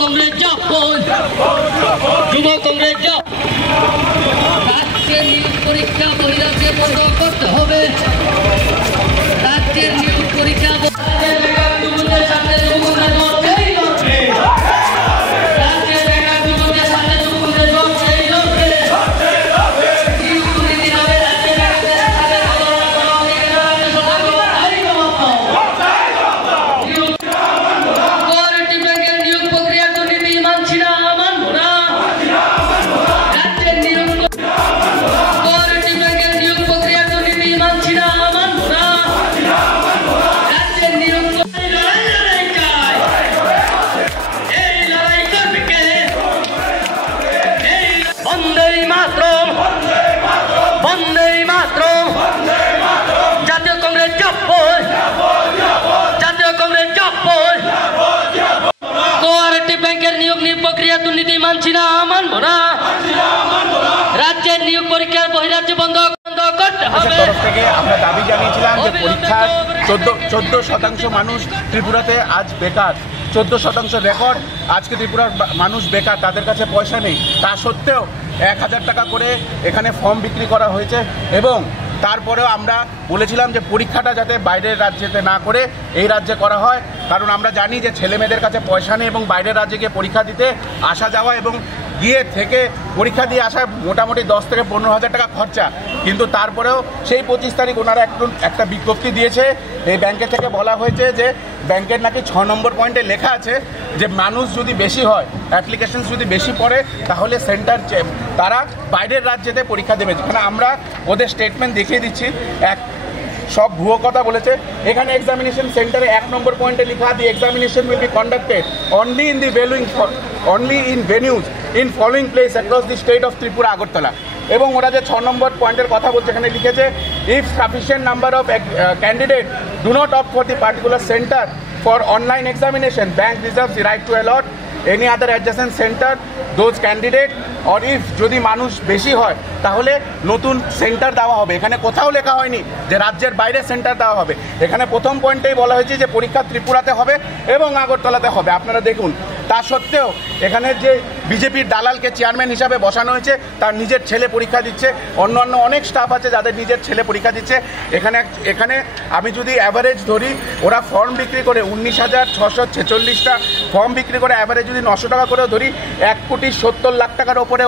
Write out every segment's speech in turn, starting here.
কংগ্রেস যাপন, যুব কংগ্রেস যাপন। রাজ্যের নিয়োগ পরীক্ষা বহিরাজ্যে বন্ধ করতে হবে। রাজ্যের নিয়োগ পরীক্ষা জাতীয় কংগ্রেস যাপন, জাতীয় কংগ্রেস যাপন। কোঅপারেটিভ ব্যাংকের নিয়োগ প্রক্রিয়া দুর্নীতি মানছি না, মানব না। রাজ্যের নিয়োগ পরীক্ষার বহিরাজ্যে বন্ধ করতে হবে। থেকে আমরা দাবি জানিয়েছিলাম যে পরীক্ষার 14% মানুষ ত্রিপুরাতে আজ বেকার। 14% রেকর্ড। আজকে ত্রিপুরার মানুষ বেকার, তাদের কাছে পয়সা নেই। তা সত্ত্বেও 1000 টাকা করে এখানে ফর্ম বিক্রি করা হয়েছে এবং তারপরেও আমরা বলেছিলাম যে পরীক্ষাটা যাতে বাইরের রাজ্যেতে না করে এই রাজ্যে করা হয়, কারণ আমরা জানি যে ছেলেমেয়েদের কাছে পয়সা নেই এবং বাইরের রাজ্যে গিয়ে পরীক্ষা দিতে আসা যাওয়া এবং গিয়ে থেকে পরীক্ষা দিয়ে আসায় মোটামুটি 10 থেকে 15,000 টাকা খরচা। কিন্তু তারপরেও সেই 25 তারিখ ওনারা একটা বিজ্ঞপ্তি দিয়েছে। এই ব্যাংকের থেকে বলা হয়েছে যে ব্যাংকের নাকি 6 নম্বর পয়েন্টে লেখা আছে যে মানুষ যদি বেশি হয়, অ্যাপ্লিকেশন যদি বেশি পড়ে, তাহলে সেন্টার তারা বাইরের রাজ্যেতে পরীক্ষা দেবে। যেখানে আমরা ওদের স্টেটমেন্ট দেখিয়ে দিচ্ছি, সব ভুয়ো কথা বলেছে। এখানে এক্সামিনেশন সেন্টারে 1 নম্বর পয়েন্টে লেখা, দি examination will be conducted only in ভেনিউজ in following place across the state of Tripura, Agartala. এবং ওরা যে 6 নম্বর পয়েন্টের কথা বলছে, এখানে লিখেছে if sufficient number of candidate do not opt for the particular centre for online examination, bank reserves the right to allot any other adjacent centre those candidate or if যদি মানুষ বেশি হয় তাহলে নতুন সেন্টার দেওয়া হবে। এখানে কোথাও লেখা হয়নি যে রাজ্যের বাইরে সেন্টার দেওয়া হবে। এখানে প্রথম পয়েন্টেই বলা হয়েছে যে পরীক্ষা ত্রিপুরাতে হবে এবং আগরতলাতে হবে। আপনারা দেখুন, তা সত্ত্বেও এখানে যে বিজেপির দালালকে চেয়ারম্যান হিসাবে বসানো হয়েছে, তার নিজের ছেলে পরীক্ষা দিচ্ছে। অন্যান্য অনেক স্টাফ আছে যাদের নিজের ছেলে পরীক্ষা দিচ্ছে। এখানে আমি যদি অ্যাভারেজ ধরি, ওরা ফর্ম বিক্রি করে 19,646টা ফর্ম বিক্রি করে অ্যাভারেজ যদি 900 টাকা করেও ধরি, 1,70,00,000 টাকার ওপরে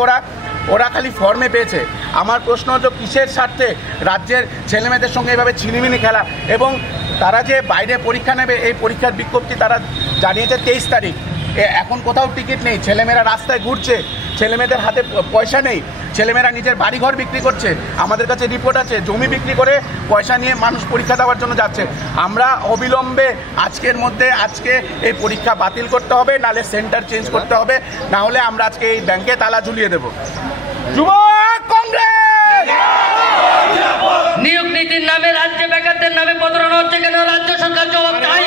ওরা খালি ফর্মে পেয়েছে। আমার প্রশ্ন হচ্ছে কিসের স্বার্থে রাজ্যের ছেলেমেয়েদের সঙ্গে এভাবে ছিনিমিনি খেলা? এবং তারা যে বাইরে পরীক্ষা নেবে, এই পরীক্ষার বিজ্ঞপ্তি তারা জানিয়েছে 23 তারিখ। এখন কোথাও টিকিট নেই, ছেলেমেয়েরা রাস্তায় ঘুরছে, ছেলেমেয়েদের হাতে পয়সা নেই, ছেলেমেয়েরা নিজের বাড়িঘর বিক্রি করছে। আমাদের কাছে রিপোর্ট আছে, জমি বিক্রি করে পয়সা নিয়ে মানুষ পরীক্ষা দেওয়ার জন্য যাচ্ছে। আমরা অবিলম্বে আজকে এই পরীক্ষা বাতিল করতে হবে, নাহলে সেন্টার চেঞ্জ করতে হবে, না হলে আমরা আজকে এই ব্যাংকে তালা ঝুলিয়ে দেব। যুব কংগ্রেস! নিয়োগ নীতির নামে রাজ্যে বেকারদের নামে প্রতারণা হচ্ছে কেন? রাজ্য সরকার জবাব চাই।